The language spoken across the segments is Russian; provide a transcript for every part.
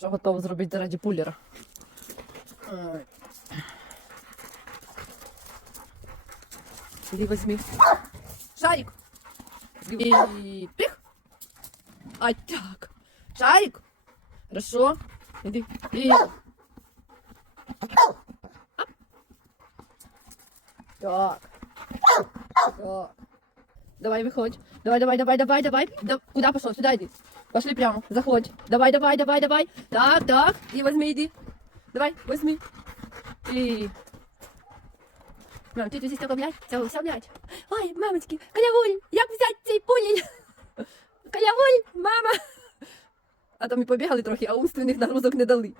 Що готов зробити заради пулера. Иди возьми. Шарик. И пих. А так. Шарик. Хорошо. Иди. И... Так. Так. Давай, выходь. Давай, давай, давай, давай, давай. Да, куда пошел? Сюда иди. Пошли прямо. Заходь. Давай, давай, давай, давай. Так, так. И возьми, иди. Давай, возьми. И... Мам, тут здесь м'яч, це вся м'яч. Ой, мамочки, калявуль, як взяти цей пулінь? Калявуль, мама. А там і побігали трохи, а умственних нагрузок не дали.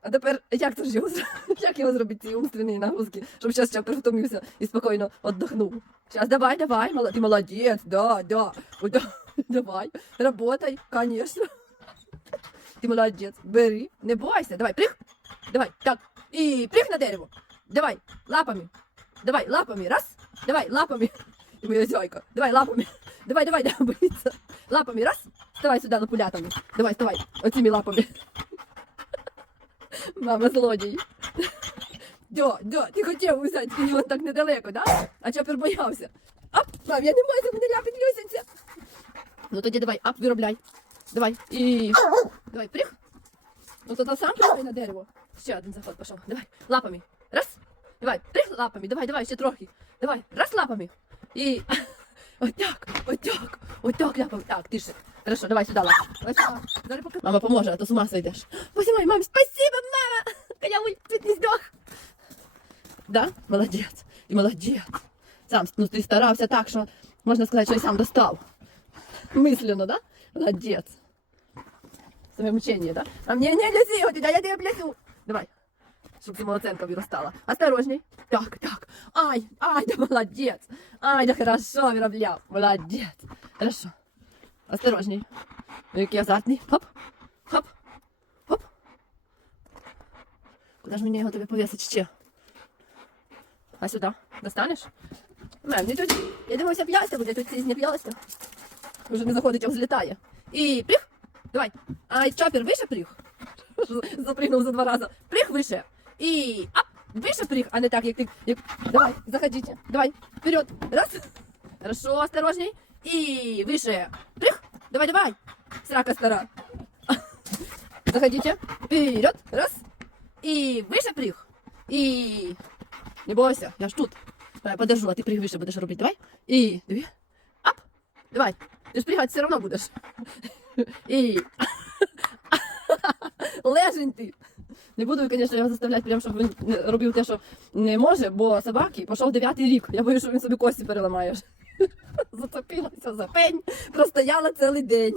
А тепер як це ж його як його зробити ці умственні нагрузки, щоб зараз ще притомився і спокійно віддохнув. Зараз давай, давай, мала- ти молодець, да, да, да, давай, работай, конечно. Ти молодець, бери, не бойся, давай, прих, давай, так, і прих на дерево, давай, лапами, давай, лапами, раз, давай, лапами, і моя зяйка, давай, лапами, давай, давай, давай, боїться, лапами, раз, вставай сюди лапулятами, давай, вставай, оціми лапами. Мама злодій. Дьо, дьо, ти хотів взяти його так недалеко, да? А чопер боявся. Ап, мам, я не можу, мене ляпить люсяться. Ну тоді давай, ап, виробляй. Давай, і... Давай, прих. Ну то сам пригай на дерево. Ще один заход пішов. Давай, лапами. Раз. Давай, прих лапами. Давай, давай, ще трохи. Давай, раз лапами. І... Отак, отак, отак ляпами. Так, тише. Хорошо, давай сюда лапу. Давай сюда. Зараз поки... Мама поможе, а то с ума сойдешь. Поснимай, мам, спасибо, мама. Я ой, чуть не сдох. Да? Молодець. І молодець. Сам, ну ти старався так, що можна сказати, що й сам достав. Мислено, да? Молодець. Своє мучення, да? А мені не ляси, от, я тебе плясю. Давай. Щоб самооценка виростала. Осторожней. Так, так. Ай, ай, да молодець. Ай, да хорошо виробляв. Молодець. Хорошо. Осторожней. Ну, Який азартний. Хоп. Хоп. Хоп. Куди ж мені його тобі повісити ще? А сюди? Достанеш? Мем, не тут. Я дивився п'ястя буде, тут не п'ястя. Вже не заходить, а взлітає. І прих. Давай. Ай, чопер, вище прих. Запригнув за два рази. Прих вище. І ап, вище прих, а не так, як ти. Як... Давай, заходите. Давай, вперед. Раз. Хорошо, осторожней. И выше. Прих. Давай, давай. Срака стара. Заходите. Вперед. Раз. И выше прих. И... Не бойся, я ж тут. Подержу, а ты прыг выше будешь робить. Давай. И... Две. Ап. Давай. Ты ж прыгать все равно будешь. И... Лежень ти. Не буду, звісно, його заставляти, прям, щоб він робив те, що не може, бо собаки пішов дев'ятий рік. Я боюсь, що він собі кості переламає. Затопилася за пень, простояла цілий день.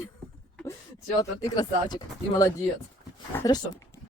Чотвер, ти красавчик і молодець. Хорошо.